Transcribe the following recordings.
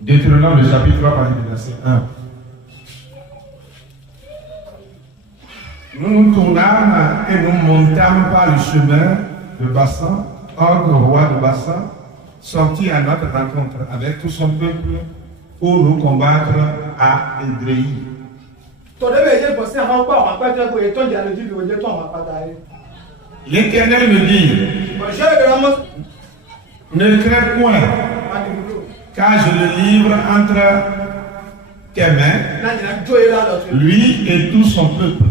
Deutéronome, le chapitre 3, partir du verset 1. Nous nous tournâmes et nous montâmes par le chemin de Bassan. Or, le roi de Bassan sortit à notre rencontre avec tout son peuple pour nous combattre à Édréi. L'Éternel me dit, ne crains point, car je le livre entre tes mains, lui et tout son peuple,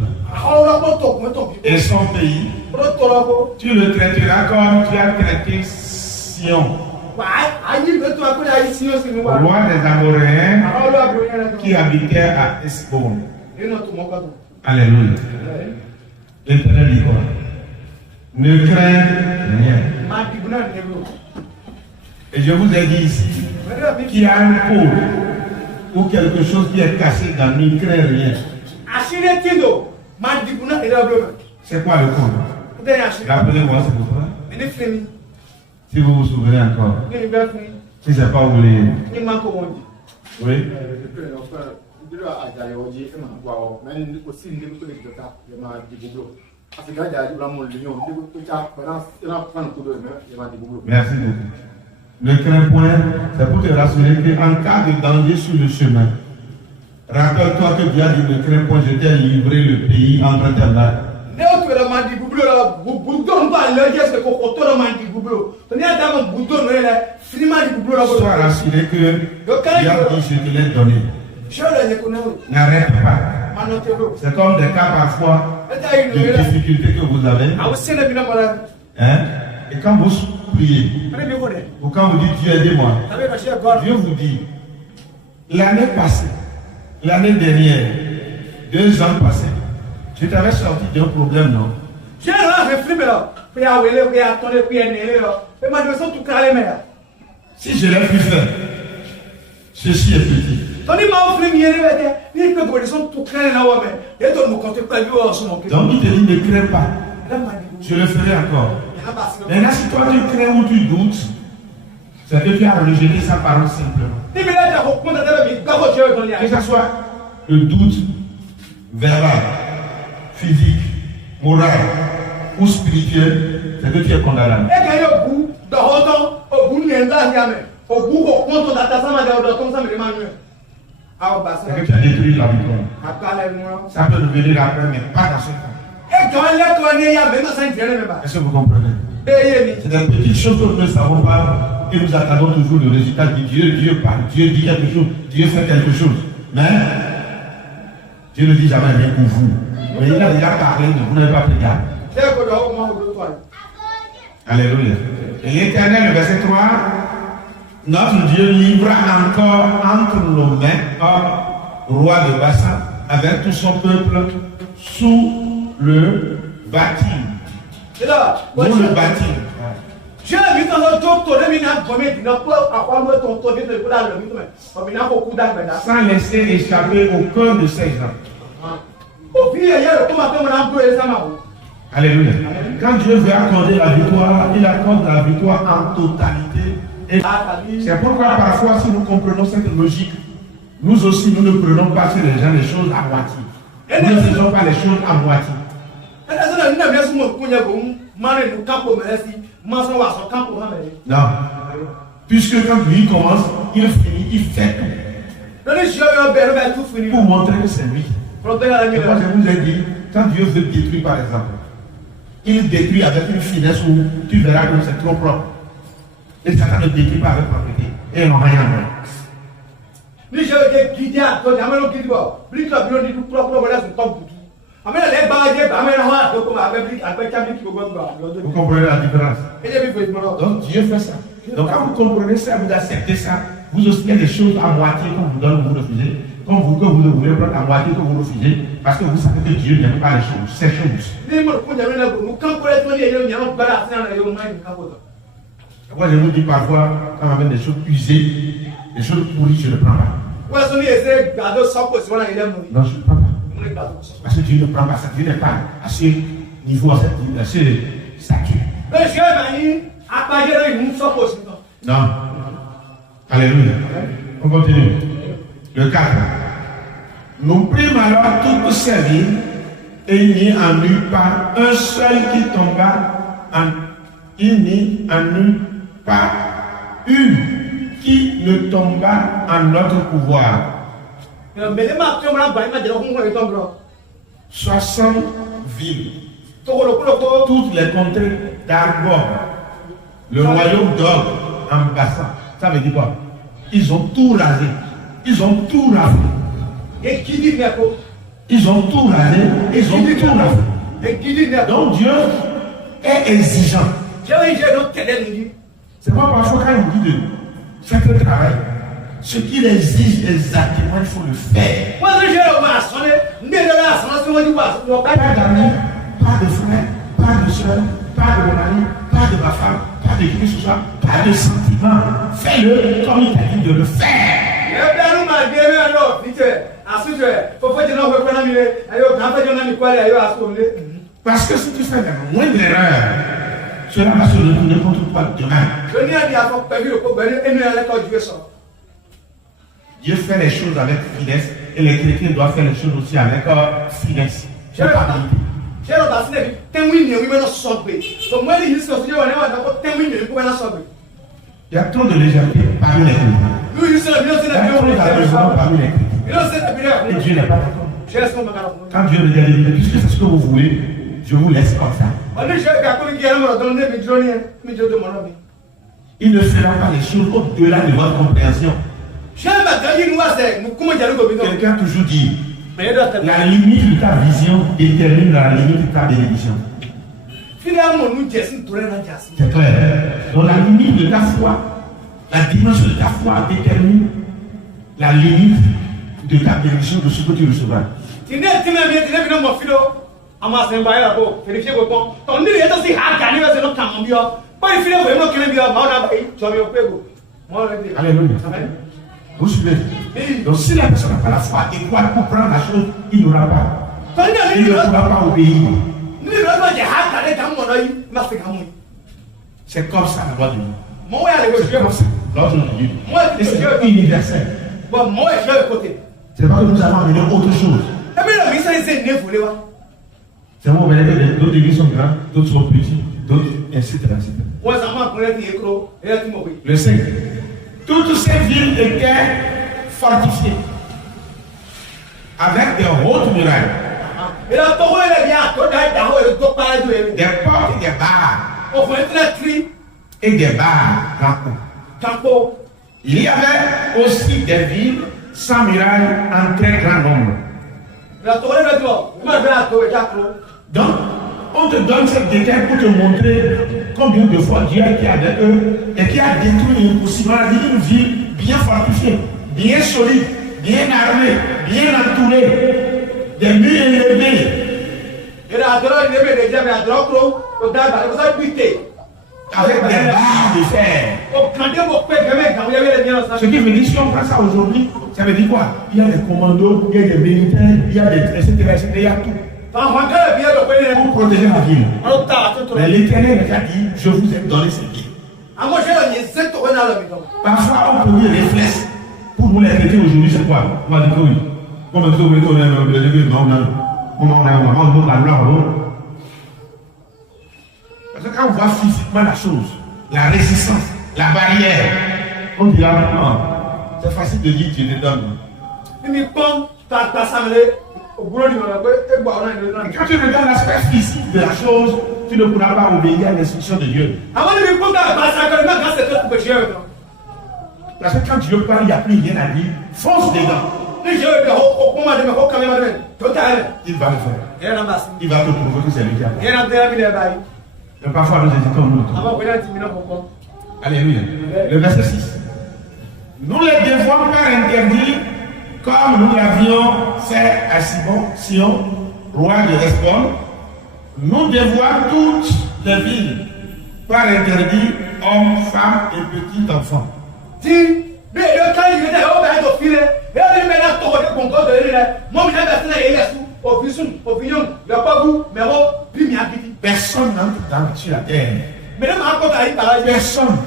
et son pays. Tu le traiteras comme tu as traité Sion, roi des Amoréens, qui habitait à Esbon. Alléluia. L'Éternel dit quoi? Ne crains rien. Et je vous ai dit ici, qu'il y a un pot ou quelque chose qui est cassé dans ne crains rien. C'est quoi le pot? Rappelez-moi s'il vous plaît. Si vous vous souvenez encore. Si c'est pas vous voulez. Oui. Merci beaucoup. Ne crains point, c'est pour te rassurer qu'en cas de danger sur le chemin, rappelle-toi que Dieu a dit ne crains point, je t'ai livré le pays entre tes mains. Sois rassuré que Dieu a dit je te l'ai donné. N'arrête pas. C'est comme des cas parfois de difficultés que vous avez. Hein? Et quand vous priez, ou quand vous dites Dieu aidez-moi, Dieu vous dit, l'année passée, l'année dernière, 2 ans passés, je t'avais sorti d'un problème, non? Si je l'ai pu faire, ceci est petit. Donc il te dit ne crains pas, je le ferai encore. Maintenant si toi tu crains ou tu doutes, c'est que tu as rejeté sa parole simplement. Que ce soit le doute verbal, physique, moral ou spirituel, c'est que tu es condamné. C'est que tu as détruit la victoire. Ça peut revenir après, mais pas dans ce cas. Est-ce que vous comprenez? C'est des petites choses que nous ne savons pas et nous attendons toujours le résultat de Dieu. Dieu parle, Dieu dit quelque chose, Dieu fait quelque chose. Mais Dieu ne dit jamais rien pour vous. Mais il a déjà parlé, vous n'avez pas pris garde. Alléluia. Et l'Éternel, le verset 3, notre Dieu livra encore entre nos mains un roi de Bassan avec tout son peuple sous le bâti. Nous le bâti. Sans laisser échapper aucun de ces gens. Alléluia. Quand Dieu veut accorder la victoire, il accorde la victoire en totalité. Et c'est pourquoi parfois, si nous comprenons cette logique, nous aussi, nous ne prenons pas sur les gens les choses à moitié. Nous ne faisons pas les choses à moitié. Non. Puisque quand lui commence, il finit, il fait tout. Pour montrer que c'est lui. C'est pourquoi je vous ai dit, quand Dieu veut détruire par exemple, il détruit avec une finesse où tu verras que c'est trop propre. Et Satan ne détruit pas avec propriété. Et ils n'ont rien à voir. Vous comprenez la différence? Donc Dieu fait ça. Donc quand vous comprenez ça, vous acceptez ça, vous aussi il y a des choses à moitié qu'on vous donne, vous refusez. Comme vous que vous ne voulez prendre à moitié que vous refusez, parce que vous savez que Dieu n'aime pas les choses, ces choses. Moi je vous dis parfois, quand on amène des choses usées, des choses pourries, je ne prends pas. Non, je ne prends pas. Parce que Dieu ne prend pas ça, Dieu n'est pas à ce niveau, à ce statut. Non. Alléluia. On continue. Le 4. Nous prîmes alors toutes ces villes, et il n'y en eut pas un seul qui tomba en... Il n'y en eut pas une qui ne tomba en notre pouvoir. 60 villes. Toutes les contrées d'Argob, le royaume d'Or en bassin. Ça veut dire quoi? Ils ont tout rasé. Ils ont tout rasé. Ils ont tout rasé. Ils ont tout rasé. Donc Dieu est exigeant. C'est pas parfois quand il dit de faire le travail. Ce qu'il exige exactement, il faut le faire. Pas d'amis, pas de frères, pas de soeurs, pas de mon ami, pas de ma femme, pas de qui que ce soit, pas de sentiments. Fais-le comme il t'a dit de le faire. Parce que si tu fais la moindre erreur, cela va se retourner contre toi demain. Dieu fait les choses avec finesse et les chrétiens doivent faire les choses aussi avec finesse. C'est pas il y a trop de légèreté parmi les chrétiens. Il y a trop d'amusement parmi les chrétiens. Et Dieu n'est pas d'accord. Quand Dieu regarde, puisque c'est ce que vous voulez, je vous laisse comme ça. Il ne fera pas les choses au-delà de votre compréhension. Quelqu'un a toujours dit, la limite de ta vision détermine la limite de ta bénédiction. C'est clair. Donc la limite de ta foi, la dimension de ta foi détermine la limite de ta bénédiction, de ce que tu recevras. Alléluia. Vous suivez? Donc si la personne n'a pas la foi et croit comprendre la chose, il n'aura pas. Il ne pourra pas obéir. C'est comme ça la loi de Dieu. C'est comme ça l'ordre de Dieu. Et c'est universel. C'est pas que nous avons amené autre chose. C'est bon, d'autres églises sont grandes, d'autres sont petits, d'autres, etc. Le 5. Toutes ces villes étaient fortifiées avec des hautes murailles, des portes et des barres, et des barres. Il y avait aussi des villes sans murailles en très grand nombre. Donc, on te donne cette détail pour te montrer combien de fois Dieu a été avec eux et qui a détruit impossible une ville bien fortifiée, bien solide, bien armée, bien entourée, des murs élevés. Avec des barres de fer. Ce qui veut dire, si on prend ça aujourd'hui, ça veut dire quoi? Il y a des commandos, il y a des militaires, il y a des etc. Il y a tout. Pour protéger la ville. Mais l'Éternel a dit, je vous ai donné cette ville. Parfois, on peut dire les flèches. Pour nous les chrétiens aujourd'hui, c'est quoi? On va dire que oui. Comme ça, parce que quand on voit physiquement la chose, la résistance, la barrière, on dit là, non, c'est facile de dire Dieu te donne. Quand tu regardes l'aspect physique de la chose, tu ne pourras pas obéir à l'instruction de Dieu. Parce que quand Dieu parle, il n'y a plus rien à dire. Fonce dedans. Il va le faire. Il va te prouver que c'est lui qui a fait. Mais parfois nous hésitons. Alléluia. Le verset 6. Nous les devons faire interdire comme nous l'avions fait à Sion, roi de Hesbon. Nous devons toutes les villes par interdire hommes, femmes et petits enfants. Personne n'entre sur la terre. Personne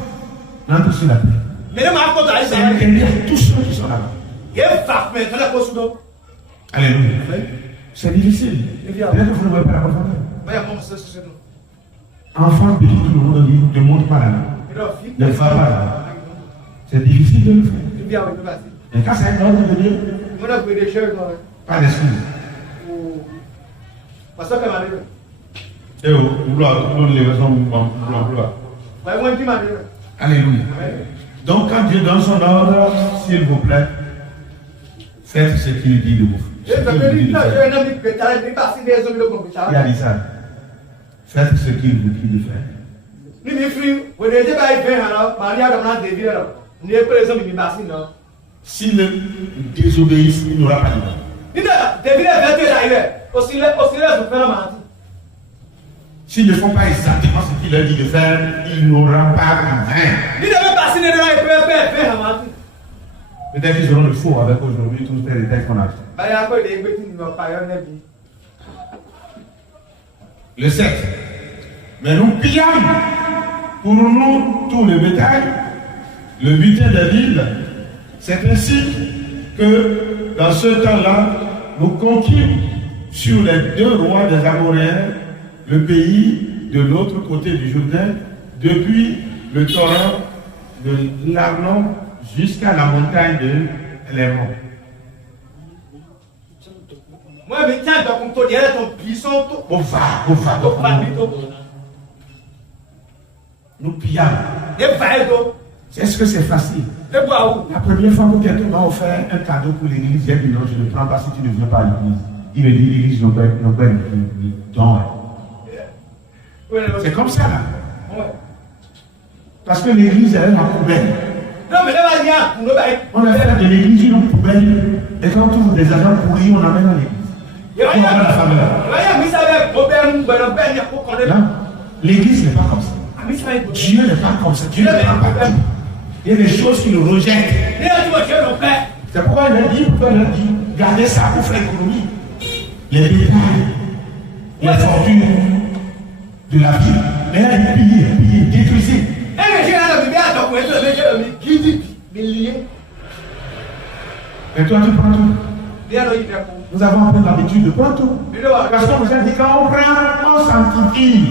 n'entre sur la terre. C'est interdit à tous ceux qui sont là-bas. Alléluia. C'est difficile. Peut-être que vous ne voyez pas la profondeur. Enfant petit, tout le monde dit, ne monte pas là. Ne va pas là. C'est difficile de le faire. Et quand c'est un ordre de Dieu, pas d'excuse. Alléluia. Donc quand Dieu donne son ordre, s'il vous plaît, faites ce qu'il dit de vous. Il a dit ça. Faites ce qu'il vous dit de faire. S'il désobéit, il n'aura pas de mal. S'ils ne font pas exactement ce qu'il a dit de faire, il n'aura pas de mal. Peut-être qu'ils auront le faux avec aujourd'hui tous les textes qu'on a fait. Le 7. Mais nous pillons pour nous tout le bétail, le butin des villes. C'est ainsi que dans ce temps-là, nous conquîmes sur les 2 rois des Amoréens le pays de l'autre côté du Jourdain, depuis le torrent de l'Arnon jusqu'à la montagne de Lémon. Nous pillons. Est-ce que c'est facile? La première fois que quelqu'un m'a offert un cadeau pour l'église, j'ai dit non, je ne le prends pas si tu ne viens pas à l'église. Il me dit l'église n'a pas de don. C'est comme ça là. Parce que l'église est la poubelle. On a fait de l'église une poubelle. Et quand on trouve des agents pourris, on amène à l'église. Non, l'église n'est pas comme ça. Dieu n'est pas comme ça. Dieu n'est pas partout. Il y a des choses qu'il rejette. C'est pourquoi il a dit, gardez ça pour faire l'économie. Les bétails, les fortunes de la vie. Mais là, il pille, détruisez. Et toi, tu prends tout. Nous avons pris l'habitude de prendre tout. Parce qu'on nous a dit quand on prend, on sanctifie.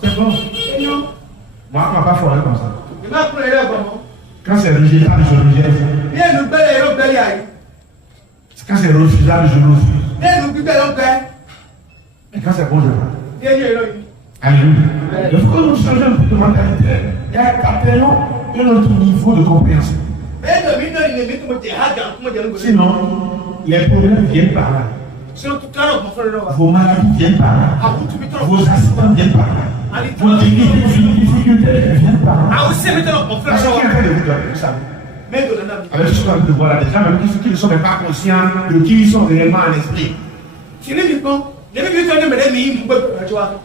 C'est bon. Moi, on ne va pas foirer comme ça. Quand c'est rejetable, je rejette. Quand c'est refusable, je refuse. Et quand c'est bon, je prends. Alléluia. Il faut que nous changions un peu de mentalité. Et appelons un autre niveau de compréhension. Sinon, les problèmes viennent par là. Vos maladies viennent par là. Vos accidents viennent par là. Vos difficultés viennent par là. Parce qu'il y a de vous donner, vous savez. Avec ce qu'on peut voir là, des gens même qui ne sont même pas conscients de qui ils sont réellement en esprit. Ils ne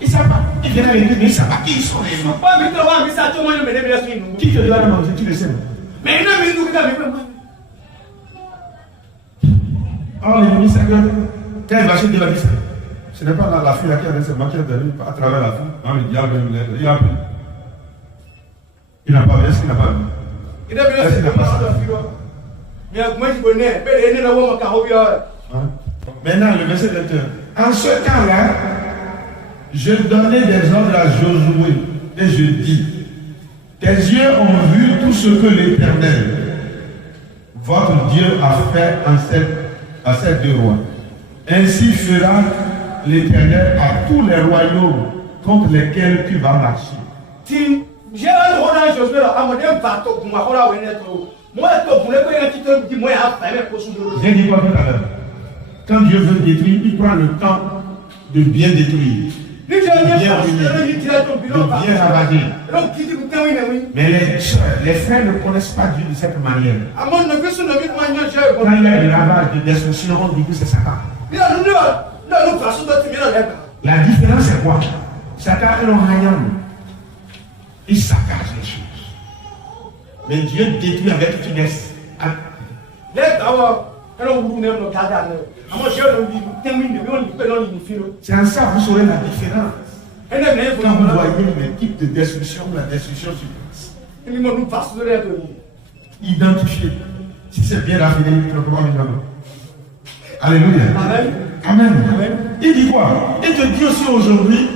savent pas. Ils viennent à l'église, mais ils ne savent pas qui ils sont réellement. Qui te dit la manger, tu le sais. Oh, les ministres, quand il va acheter de la vie, ce n'est pas la fille qui a laissé marquer à travers la fille. Non, il a pris. Il n'a pas vu. Est-ce qu'il n'a pas vu? Il n'a pas vu. Maintenant, le verset 21. En ce temps-là, je donnais des ordres à Josué et je dis, tes yeux ont vu tout ce que l'Éternel, votre Dieu, a fait à ces 2 rois. Ainsi fera l'Éternel à tous les royaumes contre lesquels tu vas marcher. J'ai dit quoi tout à l'heure? Quand Dieu veut détruire, il prend le temps de bien détruire, de bien ruiner, de bien ravager. Mais les frères ne connaissent pas Dieu de cette manière. Quand il y a des ravages, de destruction, on dit que c'est Satan. La différence c'est quoi? Satan est un rayon. Il saccage les choses. Mais Dieu détruit avec finesse. C'est en ça que vous saurez la différence. Quand vous voyez l'équipe de destruction, la destruction sur place. Identifiez. Si c'est bien raffiné, il faut voir maintenant. Alléluia. Amen. Amen. Amen. Il dit quoi? Il te dit aussi aujourd'hui,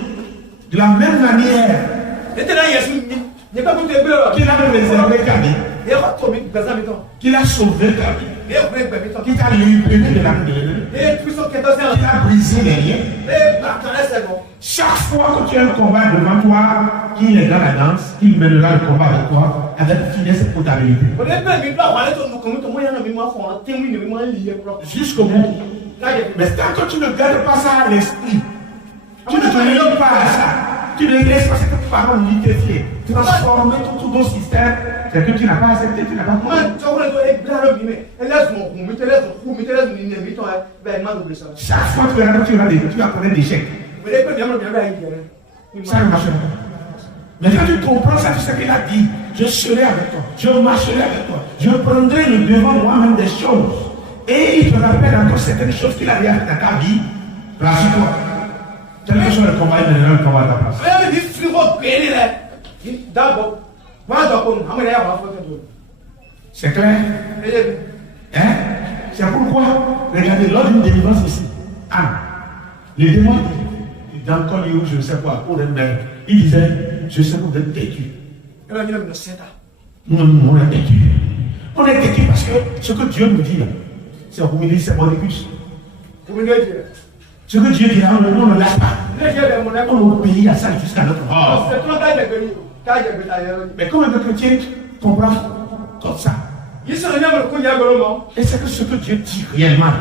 de la même manière qu'il a réservé Kabi, qu'il a sauvé Kabi, qu'il a libéré de l'âme de l'ennemi, qu'il a brisé les liens. Chaque fois que tu as un combat devant toi, qu'il est dans la danse, qu'il mènera le combat avec toi, avec finesse et potabilité. Jusqu'au bout. Mais tant que tu ne gardes pas ça à l'esprit, tu ne te lis pas à ça, tu ne laisses pas cette parole liquéfiée, transformer tout ton système, c'est que tu n'as pas accepté, tu n'as pas compris. Chaque fois que tu vas connaître des échecs. Ça ne marche pas. Mais quand tu comprends ça, tu sais qu'il a dit, je serai avec toi, je marcherai avec toi, je prendrai le devant moi-même des choses. Et il te rappelle encore certaines choses qu'il a dit avec ta vie. Rassure-toi. Quel que soit le combat, il mènera le combat à ta place. C'est clair? Hein? C'est pourquoi, regardez, lors d'une délivrance ici, les démons, dans le collier où je ne sais quoi, pour les mères, il disait, je sais que vous êtes têtus. Non, on est têtus. On est têtus parce que ce que Dieu nous dit là, c'est un communiqué, c'est Mordicus. Ce que Dieu dit là, on ne lâche pas. On obéit à ça jusqu'à notre mort. Mais comme le chrétien comprend comme ça, et c'est que ce que Dieu dit réellement,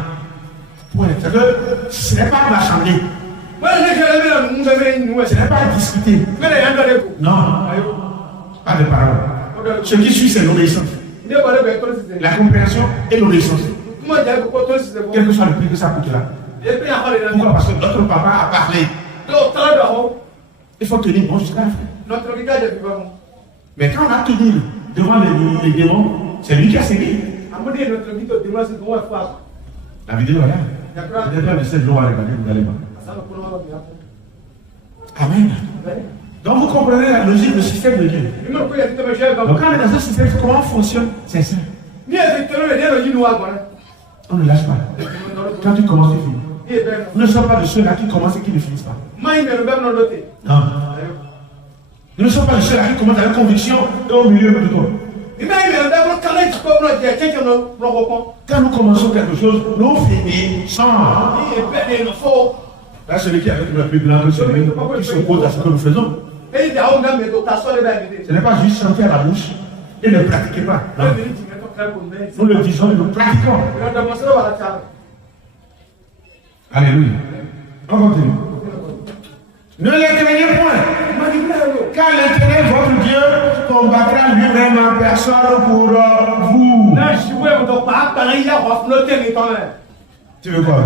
c'est que ce n'est pas à l'assemblée. Ce n'est pas à discuter. Non, pas de parole. Ce qui suit, c'est l'obéissance. La compréhension et l'obéissance. Quel que soit le prix que ça coûte là. Pourquoi? Parce que notre papa a parlé. Il faut tenir bon jusqu'à la fin. Mais quand on a tenu devant les démons, c'est lui qui a cédé. La vidéo est là. Vous n'êtes pas de 7 jours à regarder, vous n'allez pas. Amen. Donc vous comprenez la logique, le système de Dieu. Donc quand on est dans un système, comment fonctionne? C'est ça. On ne lâche pas. Quand tu commences, tu finis. Nous ne sommes pas de ceux-là qui commencent et qui ne finissent pas. Non. Nous ne sommes pas de ceux-là qui commencent avec conviction et au milieu de tout. Quand nous commençons quelque chose, nous finissons. Là, celui qui est avec le plus blanc, celui qui s'oppose à ce que nous faisons. Ce n'est pas juste chanter à la bouche et ne pratiquer pas. Non. Nous le disons et nous pratiquons. Alléluia. On continue. Ne les craignez point. Car l'Éternel, votre Dieu, combattra lui-même en personne pour vous. Tu veux quoi?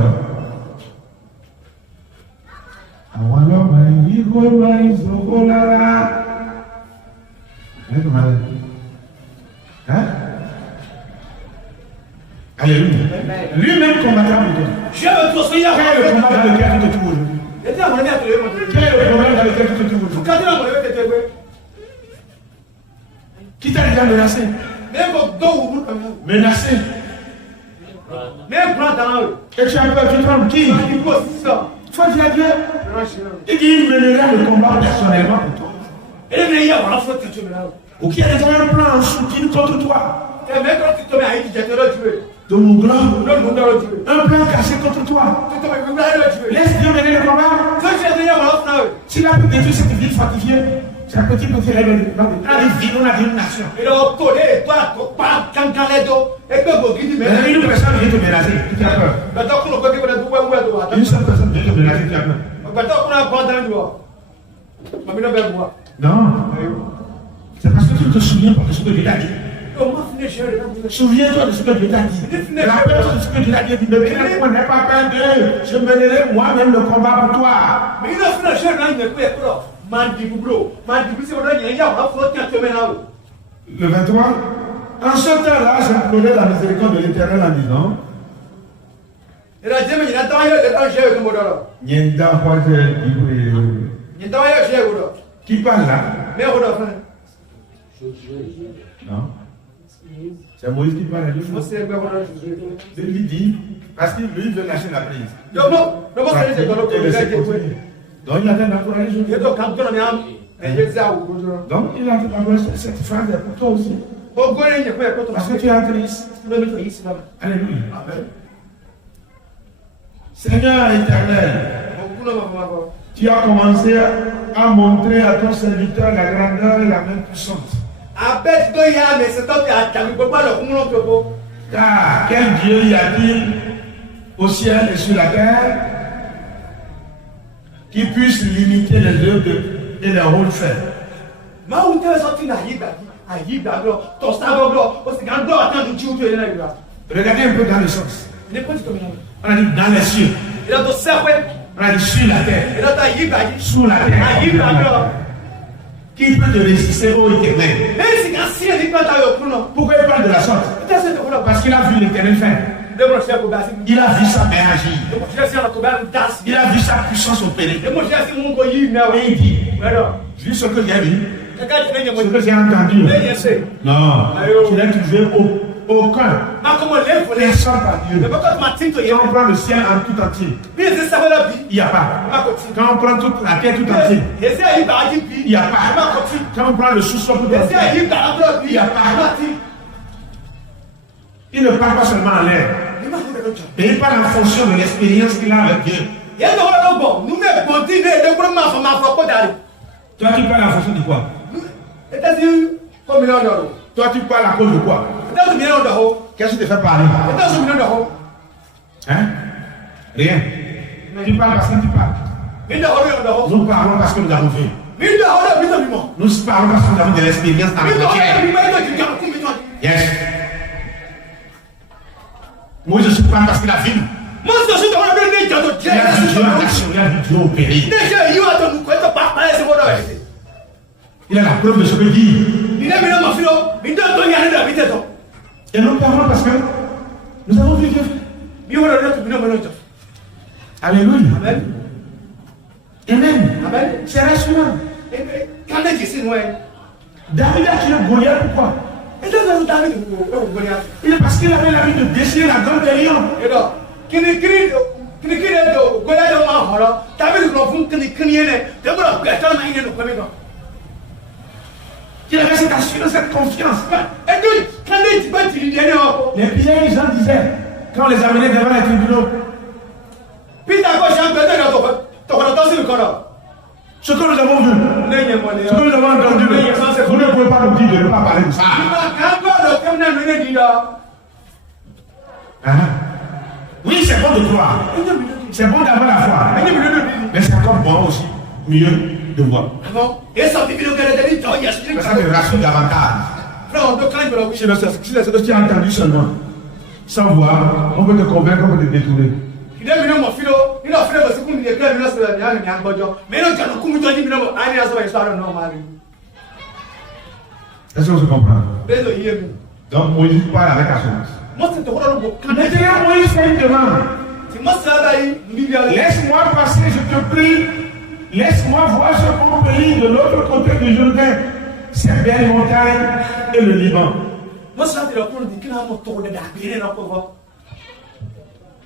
Hein? Alléluia. Lui-même combattra pour toi. Quel est le combat dans lequel tu te trouves aujourd'hui? Quel est le problème dans lequel tu te trouves aujourd'hui? Qui t'a déjà menacé? Menacé. Et tu as peur, tu trembles. Qui? Faut dire à Dieu. Il dit il mènera le combat personnellement pour toi. Ou qui a déjà un plan en soutien contre toi. De mon grand, un plan caché contre toi. Laisse Dieu mener le combat. S'il a pu détruire cette ville fortifiée, c'est un petit peu fait une ville, on a dit une nation. Mais une personne vient te menacer, tu as peur. Une seule personne vient te menacer, tu as peur. Non. C'est parce que tu ne te souviens pas de ce que Dieu t'a dit. Souviens-toi de ce que Dieu t'a dit. Rappelle-toi de ce que Dieu t'a dit. Ne n'aie pas peur d'eux. Je mènerai moi-même le combat pour toi. Le 23. En ce temps-là, j'implorais la miséricorde de l'Éternel en disant. Qui parle là? Non. C'est Moïse qui parle à Dieu. Je lui dis, parce qu'il lui veut lâcher la prise. Donc il a d'encourager. Donc il a d'encourager cette phrase pour toi aussi. Parce que tu es en Christ. Alléluia. Seigneur éternel, tu as commencé à montrer à ton serviteur la grandeur et la main puissante. Car quel Dieu y a-t-il au ciel et sur la terre qui puisse limiter les œuvres et les rôles faits? Regardez un peu dans le sens. On a dit dans les cieux. On a dit sur la terre. Sous la terre. Qui peut te résister au éternel? Pourquoi il parle de la sorte? Parce qu'il a vu l'éternel faire. Il a vu sa main agir. Il a vu sa puissance opérer. Et il dit, vu ce que j'ai vu, ce que j'ai entendu. Non, tu n'as trouvé aucun. Personne par Dieu. Quand on prend le ciel en tout entier, il n'y a pas. Quand on prend toute la terre tout entière, il n'y a pas. Quand on prend le sous-sol tout entier, il n'y a pas. Il ne parle pas seulement en l'air. Mais il parle en fonction de l'expérience qu'il a avec Dieu. Toi, tu parles en fonction de quoi? Toi, tu parles à cause de quoi? Qu'est-ce qui te fait parler? Hein? Rien. Tu parles parce que tu parles. Nous parlons parce que nous avons fait. Nous parlons parce que nous avons de l'expérience dans le ciel. Yes. Moi, je suis pas parce qu'il a vu. Il a vu Dieu en action, il a vu Dieu opérer. Il a la preuve de ce que dit. Et nous parlons parce que nous avons vu Dieu. Alléluia. Amen. Amen. C'est rassurant. David a tué Goliath, pourquoi? Il est parce qu'il avait l'habitude de déchirer la dent des lions. Il avait cette assurance, cette confiance. Les piliers, les gens disaient, quand on les amenait devant les tribunaux, ce que nous avons vu, ce que nous avons entendu, vous ne pouvez pas nous dire de ne pas parler de ça. Oui, c'est bon de croire. C'est bon d'avoir la foi. Mais c'est encore bon aussi, mieux de voir. Ça te rassure davantage. Si c'est ce que tu as entendu seulement, sans voir, on peut te convaincre, on peut te détourner. Est-ce qu'on se comprend? Donc Moïse parle avec assurance. Maintenant Moïse fait une demande. Laisse-moi passer, je te prie. Laisse-moi voir ce bon pays de l'autre côté du Jourdain. Ces belles montagnes et le Liban.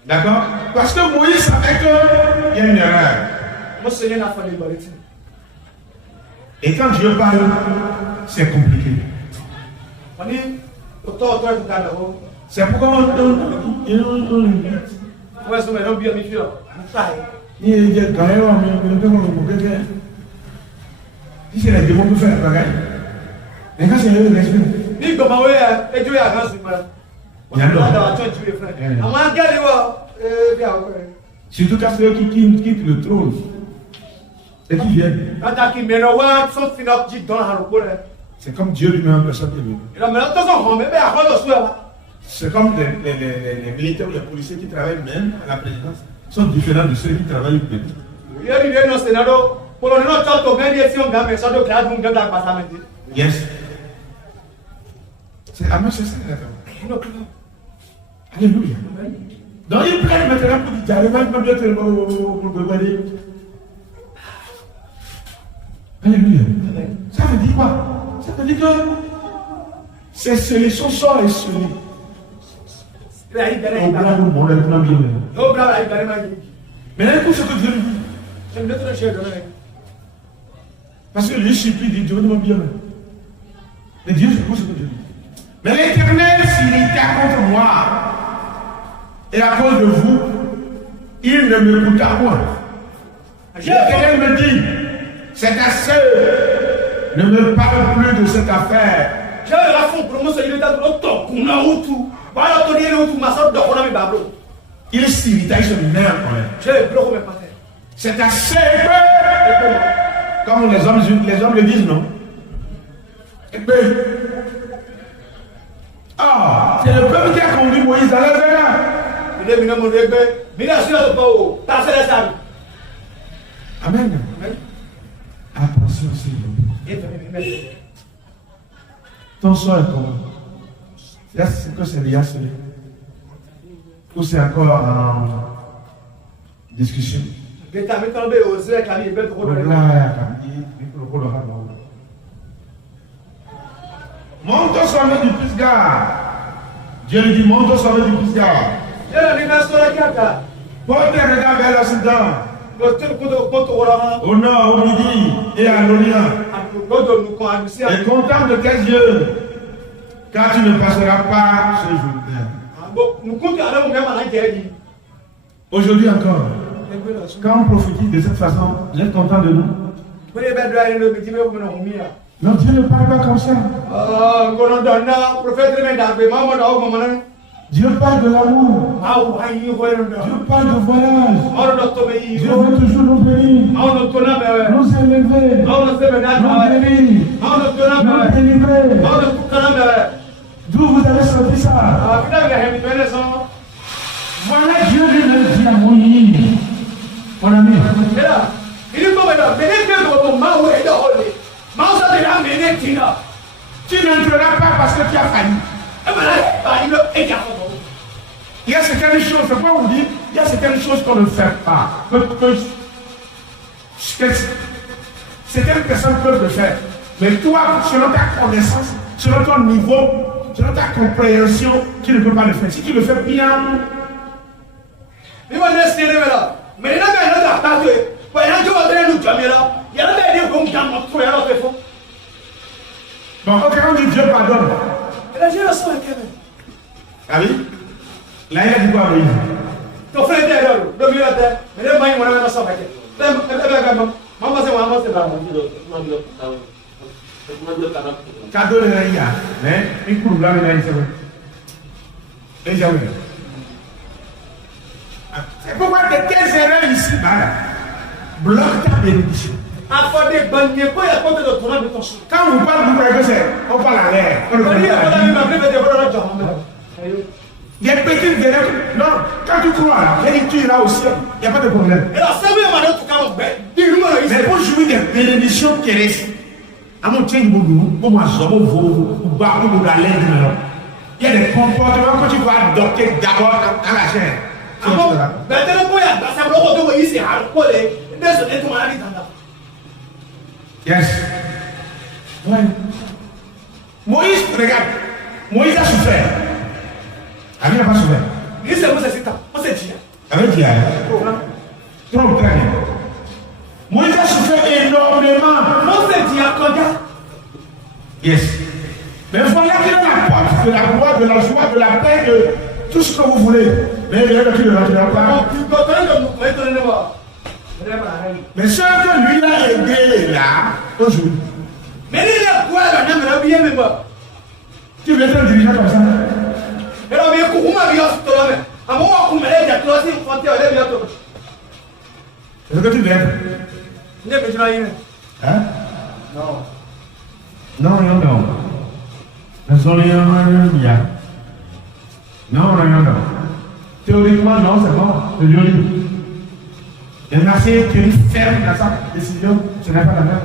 D'accord? Parce que Moïse savait qu'il y a une erreur. Et quand Dieu parle, c'est compliqué. C'est pourquoi on si c'est les démons qui font la bagaille, mais quand c'est eux, les surtout quand c'est eux qui quittent le trône et qui viennent. C'est comme Dieu lui-même en personne qui est venu. C'est comme les militaires ou les policiers qui travaillent même à la présidence sont différents de ceux qui travaillent au pays. Yes. C'est la même chose. Alléluia. Donc il plaît maintenant pour dire, j'arrive même pas bien dit que c'est scellé, son sort est scellé. Maintenant, écoute ce que Dieu lui dit. Parce que lui supplie, dit Dieu ne m'a bien. Mais Dieu, écoute ce que Dieu dit. Mais l'Éternel, s'il était contre moi, et à cause de vous, il ne me coûta point. L'Éternel me dit, c'est assez, ne me parle plus de cette affaire. Il s'irrita, il se met en colère. C'est assez, comme les hommes le disent, non? Ah, c'est le peuple qui a conduit Moïse à la Amen. Amen. Attention, Seigneur. Ton sort est comment? Est-ce que c'est déjà scellé? Ou c'est encore en discussion? Monte au sommet du Pisgah. Dieu lui dit, monte au sommet du Pisgah. Porte tes regards vers l'Occident, au nord, au midi et à l'Orient. Et contemple tes yeux, car tu ne passeras pas ce Jourdain. Aujourd'hui encore, quand on prophétise de cette façon, vous êtes content de nous? Non, Dieu ne parle pas comme ça. Dieu parle de l'amour. Dieu parle de voyage. Dieu veut toujours nous bénir, nous élever, nous bénir, nous délivrer. D'où vous avez sorti ça? Voilà Dieu lui-même dit à Moïse, mon ami. Tu n'entreras pas parce que tu as failli. Il y a certaines choses, c'est quoi on dit? Il y a certaines choses qu'on ne fait pas. Certaines personnes peuvent le faire. Mais toi, selon ta connaissance, selon ton niveau, selon ta compréhension, tu ne peux pas le faire. Si tu le fais bien. Bon, ok, on dit Dieu pardonne. Ah oui? Là, il a dit quoi, Moïse? Cadeau de l'aïa, mais il coule là, il c'est pourquoi de quelles erreurs ici, bloque ta bénédiction. Quand vous parlez, vous croyez que c'est, on parle à l'air. Il y a une petite erreur. Non, quand tu crois là, tu iras au ciel, il n'y a pas de problème. Mais pour jouir des bénédictions qui restent, à mon tien, pour moi, il y a des comportements que tu dois adopter d'abord dans la chair. Yes. Ouais. Moïse, regarde, Moïse a souffert. Ami n'a pas souffert. Avec Dieu. Trop très bien. Moïse a souffert énormément. Yes. Mais voilà qu'il a la porte de la gloire, de la joie, de la paix, de tout ce que vous voulez. Mais il y a qui ne rentrera pas. Mais ce que lui a aidé là, aujourd'hui. Mais il a quoi là, tu veux être un dirigeant comme ça? Est-ce que tu veux être? Hein? Non. Non, non, non. Non, non, non. Théoriquement, non, c'est bon. C'est joli. Il y en a qui est ferme dans sa décision, ce n'est pas la même.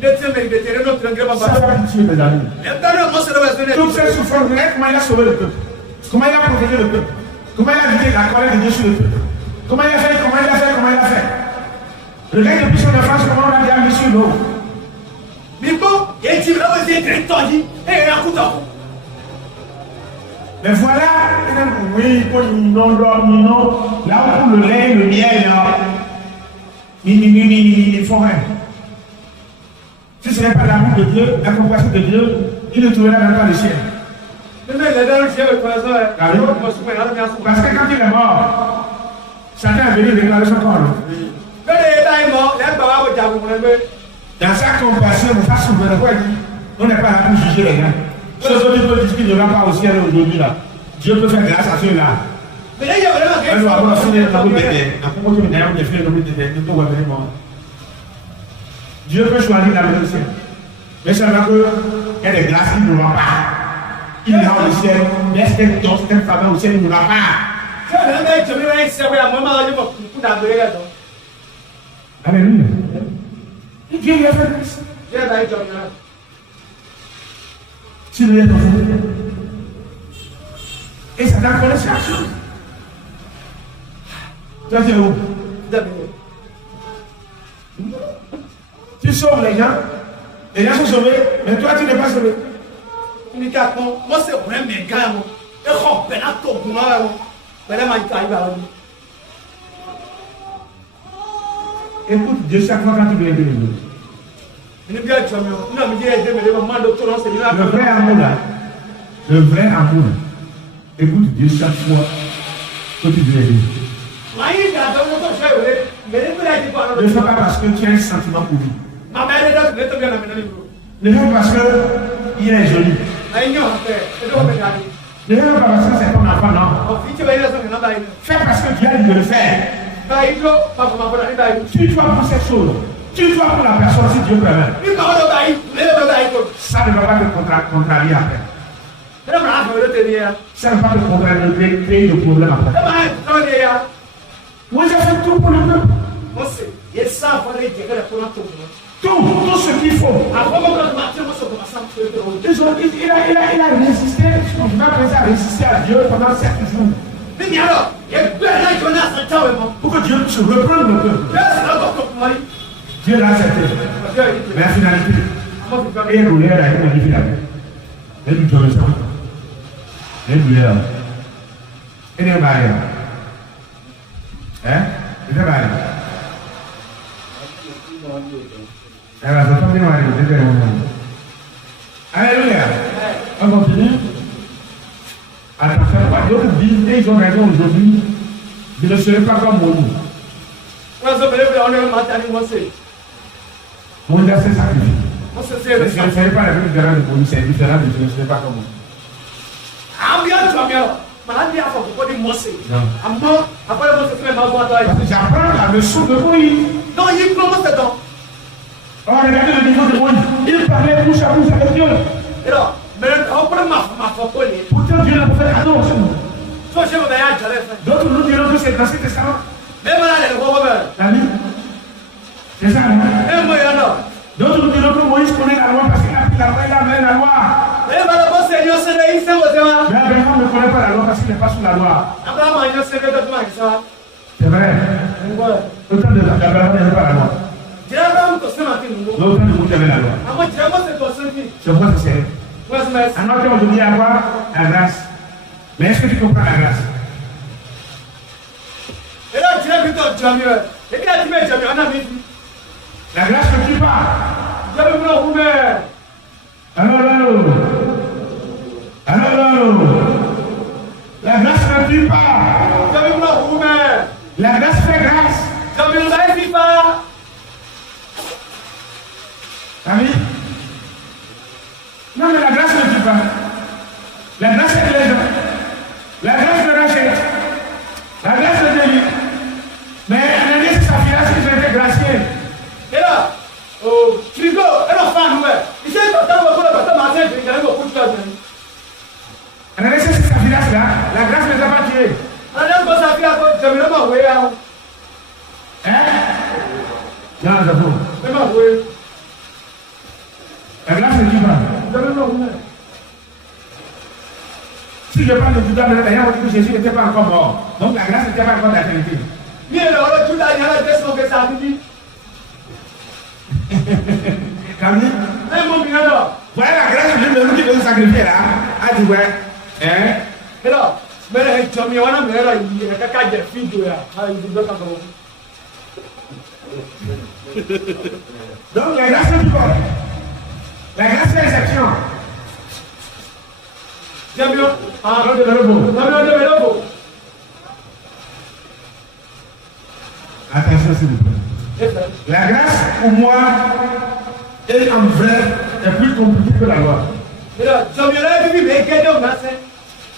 Ça va tuer mes amis. Toutes ces souffrances, comment il a sauvé le peuple? Comment il a protégé le peuple? Comment il a évité la colère de Dieu sur le peuple? Comment il a fait? Comment il a fait? Regarde depuis son enfance, comment on a déjà mis sur l'eau. Mais voilà, oui, non, là où le lait, le miel, ils font rien. Si ce n'est pas l'amour de Dieu, la compassion de Dieu, il ne trouvera même pas le ciel. Parce que quand il est mort, Satan est venu déclarer son corps. Dans sa compassion, on n'est pas là pour juger les gens. Ceux qui peuvent dire qu'il ne va pas au ciel aujourd'hui là, Dieu peut faire grâce à ceux-là. Dieu peut choisir d'aller au ciel. Mais c'est vrai qu'il y a des grâces qui ne vont pas. Il ira au ciel, mais est-ce que dans cette faveur au ciel, il ne va pas. Alléluia. Dieu lui a fait grâce. Tu lui as donné. Et ça t'a connaissé la chose. Toi, tu es où? Tu sauves les gens sont sauvés, mais toi, tu n'es pas sauvé. Moi, c'est vraiment mes gars. Écoute, Dieu, chaque fois quand tu viens de nous. Le vrai amour là, le vrai amour, écoute Dieu chaque fois que tu viens de nous. Ne fais pas parce que tu as un sentiment pour lui. Ne fais pas parce qu'il est joli. Ne fais pas parce que c'est ton enfant, non. Fais parce que Dieu a dit de le faire. Tu dois pour cette chose. Tu dois pour la personne si Dieu permet. Ça ne va pas te contrarier après. Ça ne va pas te contrarier, créer de problème après. Moi j'ai fait tout pour le peuple. Tout ce qu'il faut. Il a résisté, il va penser à résister à Dieu pendant 7 jours. Pour que Dieu se reprenne le peuple. Dieu l'a accepté. Mais la finalité, il roulait là, il m'a dit la vie. Il nous donne ça. Il roulait là. Il est marié. Hein? Il est marié. Alors, je peux dire marié, c'est très bon. Alléluia. On continue. Attention, quoi d'autres disent, et ils ont raison aujourd'hui, je ne serai pas comme Moïse. Moïse a fait sacrifice. Je ne serai pas la même différence de Moïse, c'est différent de je ne serai pas comme Moïse. J'apprends la leçon de Moïse. Oh, regardez le niveau de Moïse. Il parlait bouche à bouche avec Dieu. Pourtant, Dieu l'a fait cadeau aussi. D'autres nous diront que c'est dans cet testament. Amis, c'est ça, non? D'autres nous diront que Moïse connaît la loi parce qu'il a pris la loi, il a amené la loi. Mais Abraham ne connaît pas la loi parce qu'il n'est pas sous la loi. C'est vrai. Autant d'Abraham n'avait pas la loi. L'autre de vous avez la loi. C'est quoi c'est? Un autre aujourd'hui avoir la grâce. Mais est-ce que tu comprends la grâce? La grâce ne tue pas. Allô. La grâce ne tue pas. La grâce fait grâce. Amis? Non, mais la grâce ne tue pas. La grâce est les gens. La grâce de rachète. La grâce de délivre. Mais Ananias et Saphira, ils ont été graciés. Et là, au frigo, elle a fait un nouvel. Il s'est Ananias et Saphira, la grâce ne les a pas tués. Hein? Non, j'avoue. La grâce ne tue pas. Si je parle de Judas, d'ailleurs, on dit que Jésus n'était pas encore mort. Donc la grâce n'était pas encore d'actualité. Camille? sacrifié là, a dit ouais, hein? Et là, mais là, il y a quelqu'un qui est fille de là. Donc la grâce du corps. La grâce fait exception. J'aime bien. Ah, non, non. Attention s'il vous plaît. La grâce pour moi est en vrai est plus compliquée que la loi.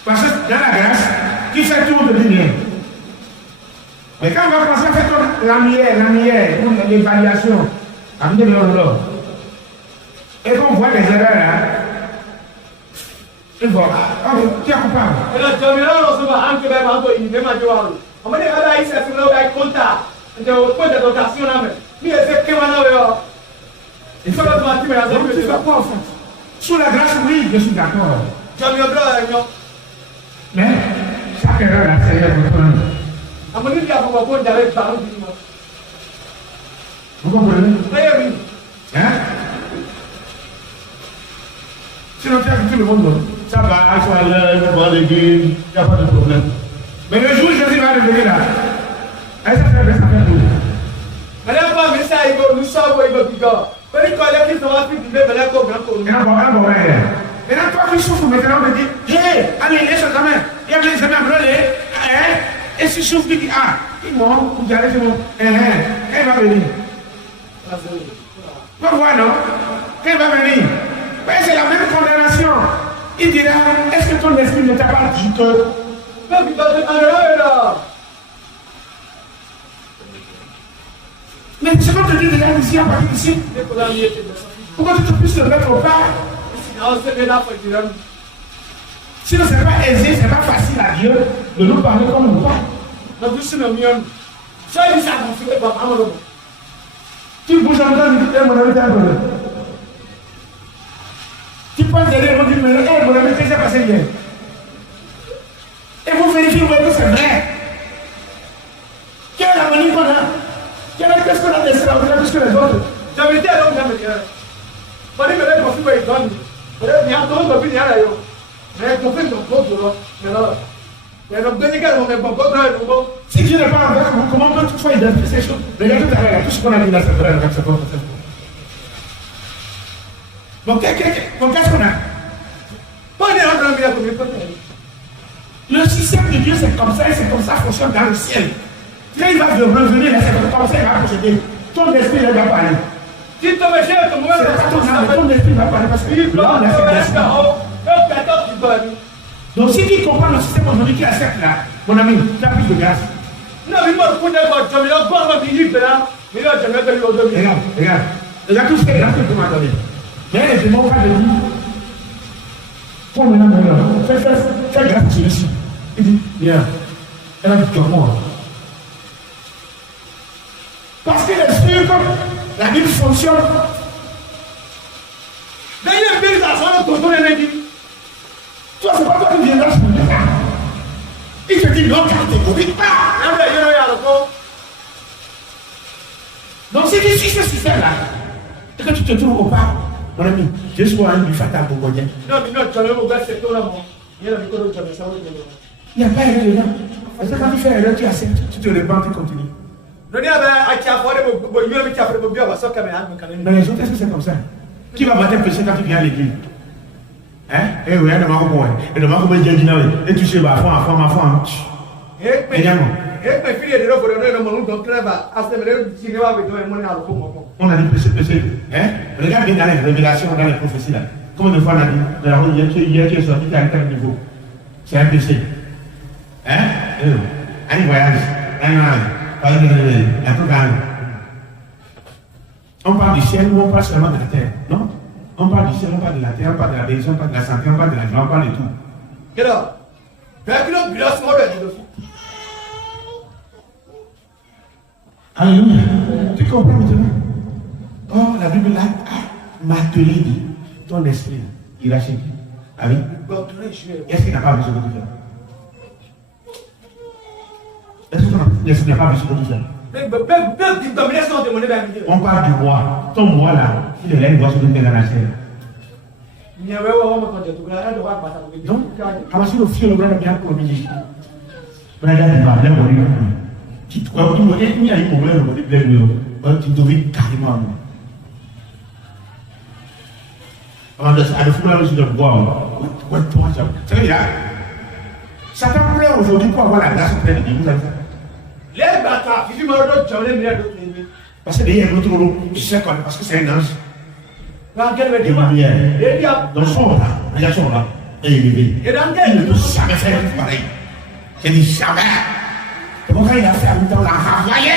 Parce que dans la grâce, qui fait tout devient bien. Mais quand on va commencer à faire la mienne, ou l'évaluation, à venir de l'or, et qu'on voit les erreurs là, et voilà, qui est coupable? Il faut tu fais quoi en fait? Sous la grâce, oui, je suis d'accord. Mais chaque erreur là, c'est un problème. Vous comprenez? Hein? Sinon, tu as vu tout le monde. Ça va, il faut aller, il faut voir l'église, il n'y a pas de problème. Mais le jour où Jésus va revenir là, elle s'est fait tout. Maintenant, toi qui souffres, maintenant, on te dit, hé, allez, laisse ta main. Il y a des amis à brûler. Et si souffre, tu dis, ah, ils m'ont, vous allez, c'est bon. Elle va venir. Vous voyez, non? Elle va venir. Mais c'est la même condamnation. Il dira, est-ce que ton esprit ne t'a pas dit que. Mais c'est comme te dis déjà ici, à partir d'ici. Pourquoi tu te puisses te mettre au pas? Sinon, ce n'est pas aisé, ce n'est pas facile à Dieu de nous parler comme nous parlons. Tu bouges en train de dire, mon ami, t'as un problème. Tu passes derrière, on dit, mais mon ami, qu'est-ce qui s'est passé hier? Et vous vérifiez, vous voyez que c'est vrai. Quelle est la manière qu'on a? Qu'est-ce qu'on a d'extraordinaire plus que les autres? J'avais dit à l'homme, j'avais dit. Si Dieu n'est pas avec vous, comment peut toutefois identifier ces choses? Regardez tout à l'heure, tout ce qu'on a dit là, c'est vrai, c'est bon. Donc, qu'est-ce qu'on a? Le système de Dieu, c'est comme ça, et c'est comme ça fonctionne dans le ciel. Quand il va revenir, c'est comme ça, il va procéder. Ton esprit, il va parler. Si ton esprit va parler parce que là, on a fait donc, si tu comprends le système aujourd'hui qui accepte là, mon ami, tu as plus de grâce. Regarde tout ce que tu m'as donné. Mais je ne m'en pas de dire. Pour maintenant, fais grâce à celui-ci. Il dit, viens, elle a dit, moi. Parce qu'il est sûr que la Bible fonctionne. Toi, c'est pas toi qui viendras sur le cas. Il te dit non catégoriquement. Donc, si tu suis ce système-là, et que tu te trouves au pas, mon ami, je suis un du fatal pour Godien. Il n'y a pas erreur dedans. Parce que quand tu fais erreur, tu acceptes, tu te répands, tu continues. Mais les autres, est-ce que c'est comme ça? Qui va battre péché quand tu viens à l'église? Hein? Eh oui, elle ne m'a pas compris. Elle ne m'a pas compris. Et tu sais, ma femme. On a dit péché. Hein? Regarde bien dans les révélations, dans les prophéties là. Combien de fois on a dit, dans la route, hier tu es sorti à un tel niveau. C'est un péché. Hein? Un voyage. Un peu calme. On parle du ciel ou on parle seulement de la terre? Non? On parle du ciel, on parle de la terre, on parle de la bénédiction, on parle de la santé, on parle de la joie, on parle de tout. Alléluia. Tu comprends maintenant? Oh, la Bible m'a appelé dit, ton esprit, il a chez qui? Ah oui? Est-ce qu'il n'a pas besoin de tout faire? Est-ce que ton esprit n'a pas besoin de tout faire? On parle du roi. Ton roi là, il est là, il voit ce que tu fais dans la chair. Donc, Hamassi le fil, le grand bien pour le milieu. Brother, il va bien mourir. Qui te croit, tout le monde est mis à y mourir, le monde, tu devais carrément. On a le foulard aussi de bois. C'est vrai, là. Satan pleure aujourd'hui pour avoir la grâce pleine de Dieu. Vous avez ça? Les bâtards, si tu m'as donné, tu as les milliards d'autres ennemis. Parce que derrière l'autre lot, je sais quoi, parce que c'est un ange. Dans quel De métier? lumière. Dans son là, regarde son là, et élevé. Et dans Il quel? ne peut jamais faire pareil. J'ai dit jamais. Et pourquoi il a fait à mi-temps la ravaillé?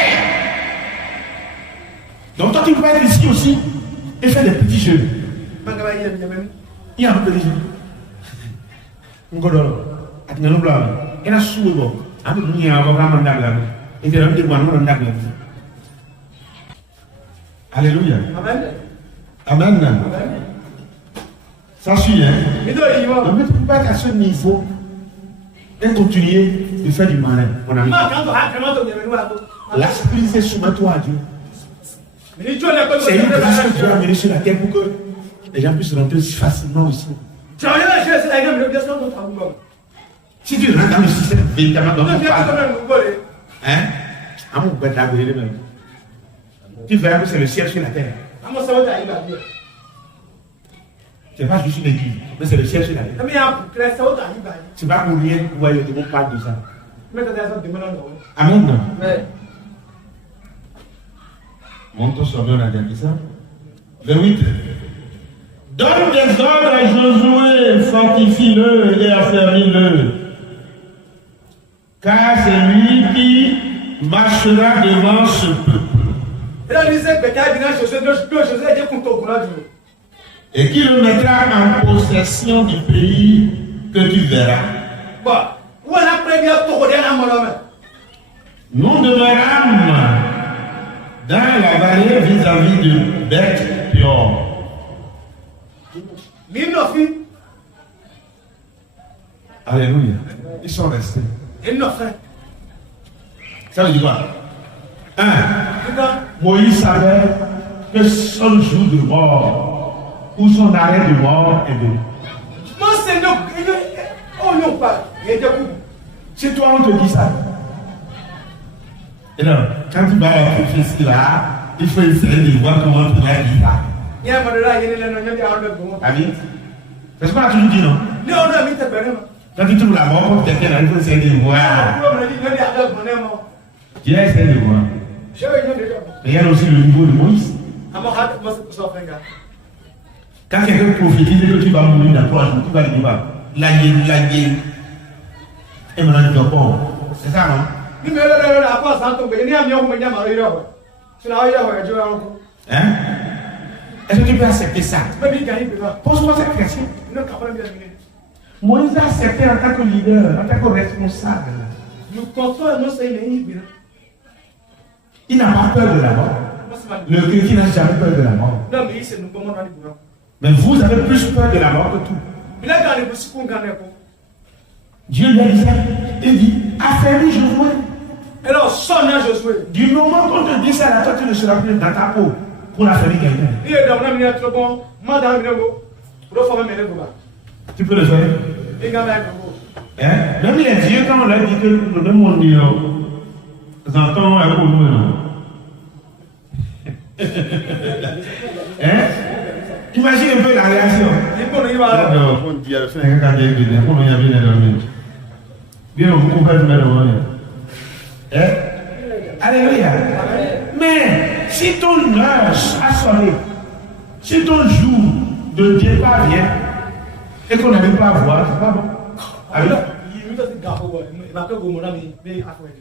Donc toi tu peux être ici aussi et faire des petits jeux. Il y a un petit jeu. Ngodolo. Atina no blanc. Et la soupe bon. Un peu de a vraiment d'agla. Et de ramener moi non d'agla. Alléluia. Amen. Amen. Ça suit, hein. Donc tu ne peux pas être à ce niveau et continuer de faire du malin, mon ami. L'esprit c'est soumettre-toi à Dieu. C'est une grâce que Dieu a amenée sur la terre pour que les gens puissent rentrer facilement aussi. Si tu rentres dans le système véritablement dans le hein? À mon bête là, tu verras que c'est le ciel sur la terre. C'est pas juste une église, mais c'est le ciel sur la terre. C'est pas pour rien que vous voyez le monde parle de ça. Amen. Monte ton sauveur a dit ça. Le 8. Donne des ordres à Josué, fortifie-le et affermis-le. Car c'est lui qui marchera devant ce peuple. Et qui le mettra en possession du pays que tu verras. Nous demeurâmes dans la vallée vis-à-vis de Beth-Péor. Alléluia. Ils sont restés. Ça veut dire quoi? Moïse savait que son jour de mort ou son arrêt de mort est venu. C'est toi on te dit ça. Et donc, quand tu vas à la prophétie là, il faut essayer de voir comment tu vas dire ça. Amis, c'est ce qu'on a toujours dit, non? Quand tu trouves la mort comme quelqu'un, il faut essayer de voir. Dieu essaie de voir. Regarde aussi le niveau de Moïse. Quand quelqu'un prophétise que tu vas mourir dans 3 jours, tu vas lui dire, la gueule. Et maintenant tu dors pas. C'est ça, non? Hein? Est-ce que tu peux accepter ça? Pose-moi cette question. Moïse a accepté en tant que leader, en tant que responsable. Il n'a pas peur de la mort. Le chrétien n'a jamais peur de la mort. Mais vous avez plus peur de la mort que tout. Dieu lui a dit ça. Il dit, affermis Josué. Du moment qu'on te dit ça, là, toi tu ne seras plus dans ta peau pour affermir quelqu'un. Tu peux le faire. Hein? Même les dieux, quand on leur dit que le même monde dit, nous entendons un peu nous. Hein? Imagine un peu la réaction. Alléluia. Mais si ton heure a sonné, si ton jour de départ vient et qu'on n'arrive pas à voir, c'est pas bon.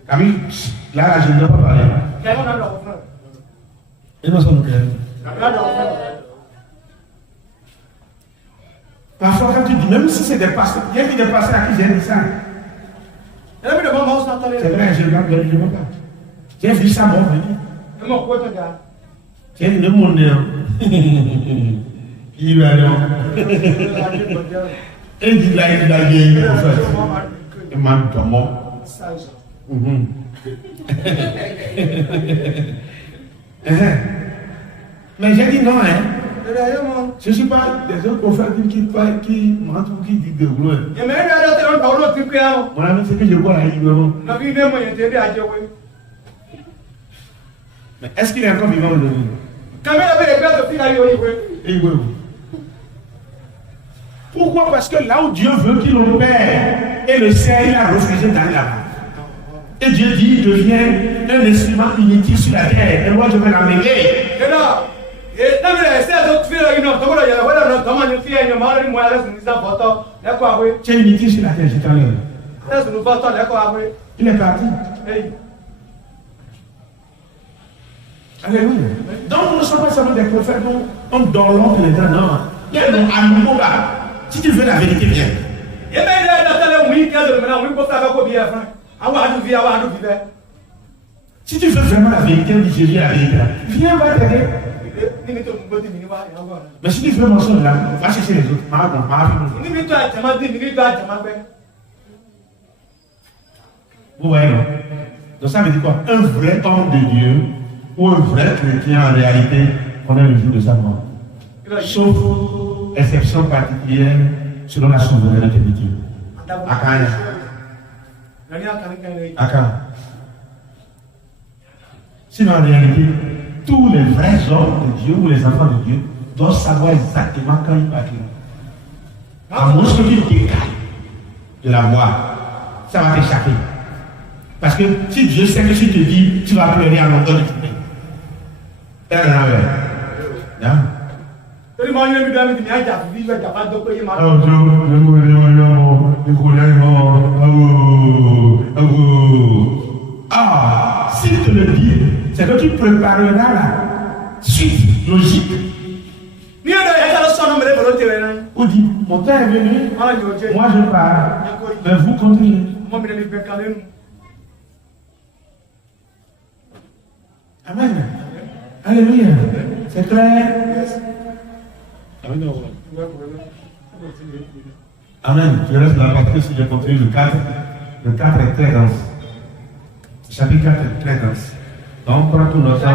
Amis, là, je ne dois pas parler. Et nous sommes parfois, quand tu dis, même si c'est des pasteurs, il y a des pasteurs à qui j'ai dit ça. C'est vrai, je ne regarde pas. J'ai vu ça, bon, j'ai dit, le monde il va aller. Et il dit, là, il a gagné. Il m'a dit, comment? Mais j'ai dit non, hein. Je ne suis pas des autres prophètes qui mentent ou qui disent de gloire. Mon ami, c'est que je vois là, librement. Mais est-ce qu'il est encore vivant aujourd'hui? Pourquoi? Parce que là où Dieu veut qu'il opère et le ciel, il a refusé d'aller là-bas. Et Dieu dit, deviens un instrument inutile sur la terre. Et moi, je vais l'amener. Tu es inutile sur la terre, je t'enlève. Il est parti. Alléluia. Donc nous ne sommes pas seulement des prophètes, on dort les gens. Non. Il y a un nouveau là. Si tu veux la vérité, viens. Si tu veux vraiment la vérité, on dit Jésus la vérité. Viens, on va t'aider. Mais si tu veux mon son là, va chercher les autres. Vous voyez, non? Donc ça veut dire quoi? Un vrai homme de Dieu ou un vrai chrétien en réalité connaît le jour de sa mort. Sauf exception particulière selon la souveraineté de Dieu. Akana. Sinon en réalité, tous les vrais hommes de Dieu ou les enfants de Dieu doivent savoir exactement quand ils partiront. À moins que tu décales de la voie, ça va t'échapper. Parce que si Dieu sait que si tu te dis, tu vas pleurer à longueur de journée. Ah, s'il te le dit, c'est que tu prépareras la suite logique. On dit, mon temps est venu, moi je pars, mais vous continuez. Amen. Alléluia. C'est clair. Amen. Je laisse la partie si je continue le 4. Le 4 est très dense. Le chapitre 4 est très dense. Donc, prends tout notre temps.